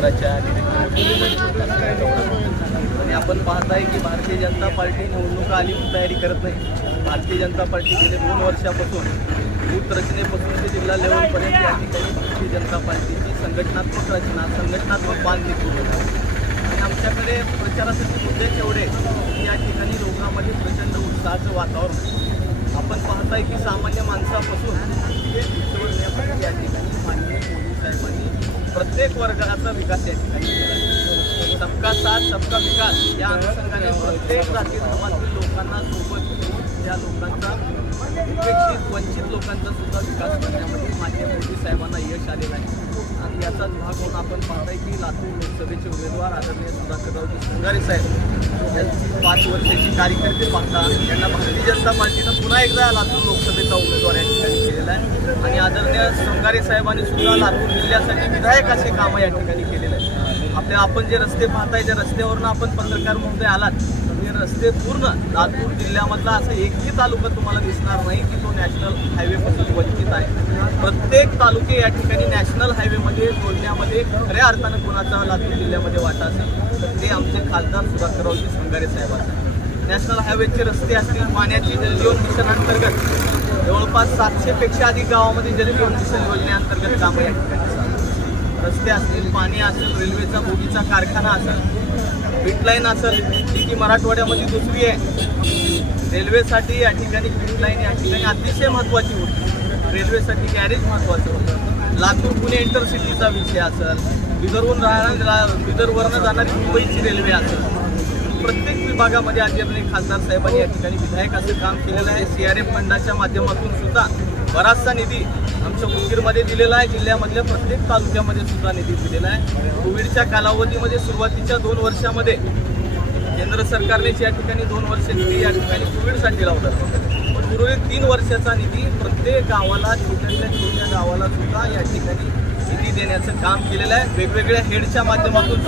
भ्रष्टाचाराच्या आणि आपण पाहताय की भारतीय जनता पार्टी निवडणुका आली तयारी करत नाही. भारतीय जनता पार्टी गेले दोन वर्षापासून बूथ रचनेपासून ते जिल्हा लेवलपर्यंत या ठिकाणी भारतीय जनता पार्टीची संघटनात्मक रचना संघटनात्मक बांधणी सुरू आहे आणि आमच्याकडे प्रचारासाठी मुद्दे तेवढे की या ठिकाणी लोकांमध्ये प्रचंड उत्साहाचं वातावरण. आपण आपण पाहताय की सामान्य माणसापासून प्रत्येक वर्गाचा विकास या ठिकाणी केला आहे. सबका साथ सबका विकास या अनुषंगाने प्रत्येक जाती धर्मातील लोकांना सोबत घेऊन या लोकांचा उपेक्षित वंचित लोकांचा सुद्धा विकास करण्यामध्ये मान्य मोदी साहेबांना यश आलेलं आहे आणि याचाच भाग म्हणून आपण पाहताय की लातूर लोकसभेचे उमेदवार आदरणीय सुधाकररावजी संघारे साहेब यांची पाच वर्षाची कार्यकर्ते पाहता यांना भारतीय जनता पार्टीनं पुन्हा एकदा लातूर लोकसभेचा उमेदवार या ठिकाणी केलेला आहे आणि साहेबांनी सुद्धा लातूर जिल्ह्यासाठी विधायक असे कामं या ठिकाणी केलेलं आहे आपल्या आपण जे रस्ते पाहताय त्या रस्त्यावरून आपण पत्रकार महोदय आलात. हे रस्ते पूर्ण लातूर जिल्ह्यामधला असं एकही तालुका तुम्हाला दिसणार नाही की तो नॅशनल हायवेपासून वंचित आहे. प्रत्येक तालुके या ठिकाणी नॅशनल हायवेमध्ये जोडण्यामध्ये खऱ्या अर्थानं कोणाचा लातूर जिल्ह्यामध्ये वाटा असेल? तर ते आमचे खासदार सुधाकररावजी संगारे साहेबांचा नॅशनल हायवेचे रस्ते असतील पाण्याची जलजीवन मिशन अंतर्गत जवळपास सातशेपेक्षा अधिक गावामध्ये जलसंरक्षण योजनेअंतर्गत कामं या ठिकाणी आहेत. रस्ते असतील पाणी असेल रेल्वेचा बोगीचा कारखाना असेल पिटलाईन असेल जी की मराठवाड्यामध्ये दुसरी आहे. रेल्वेसाठी या ठिकाणी पिटलाईन या ठिकाणी अतिशय महत्त्वाची होती. रेल्वेसाठी गॅरेज महत्त्वाचं होतं. लातूर पुणे इंटरसिटीचा विषय असेल बिदरवरून राहणार बिदरवरनं जाणारी मुंबईची रेल्वे असेल प्रत्येक विभागामध्ये आदरणीय खासदार साहेबांनी या ठिकाणी विधायक असं काम केलेलं आहे. सी आर एफ फंडाच्या माध्यमातून सुद्धा बराचसा निधी आमच्या उदगीरमध्ये दिलेला आहे. जिल्ह्यामधल्या प्रत्येक तालुक्यामध्ये सुद्धा निधी दिलेला आहे. कोविडच्या कालावधीमध्ये सुरुवातीच्या दोन वर्षामध्ये केंद्र सरकारनेच या ठिकाणी दोन वर्ष निधी या ठिकाणी कोविडसाठी लावला. पण उर्वरित तीन वर्षाचा निधी प्रत्येक गावाला छोट्यातल्या छोट्या गावाला सुद्धा या ठिकाणी निधी देण्याचं काम केलेलं आहे. वेगवेगळ्या हेडच्या माध्यमातून